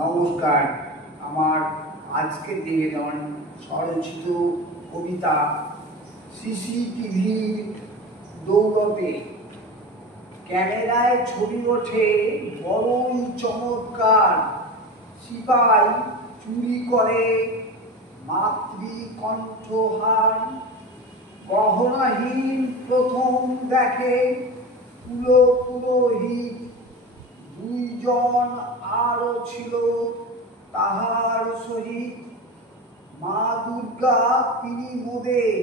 নমস্কার। আমার আজকের নিবেদন স্বরচিত কবিতা সিসিটিভির দৌলতে। ক্যামেরায় ছবি ওঠে বড়ই চমৎকার, সিপাই চুরি করে মাতৃকণ্ঠহার। গহনাহীন প্রথম দেখে পুরোহিত, দুইজন আরো ছিল তাহার সহিত। মা দুর্গা তিনি মোদের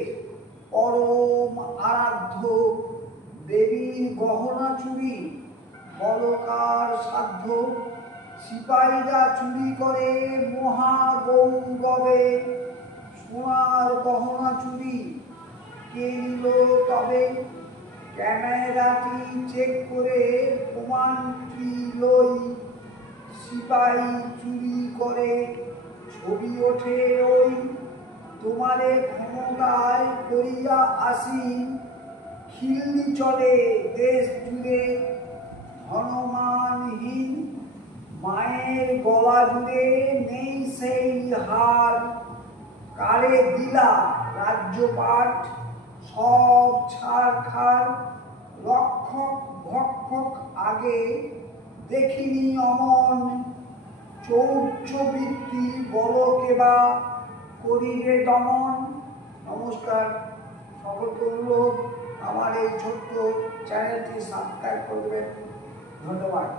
পরম আরাধ্য, দেবীর গহনা চুরি বলকার সাধ্য। সিপাহীরা চুরি করে মহাগৌরবে, সোনার গহনা চুরি কে নিল তবে? ক্যামেরাটি চেক করে প্রমাণটি লই, সিপাহী চুরি করে ছবি ওঠে ওই। তোমারে ক্ষমতায় করিয়া আসি, খিল্লি চলে দেশ জুড়ে ধনমানহীন। মায়ের গলা জুড়ে নেই সেই হার, কারে দিলা রাজ্যপাট সব ছাড়খাড়। রক্ষক ভক্ষক আগে দেখিনি অমন, চৌর্যবৃত্তি বড়কে বা করিবে দমন। নমস্কার, সকলকে অনুরোধ আমার এই ছোট্ট চ্যানেলটি সাবস্ক্রাইব করবেন। ধন্যবাদ।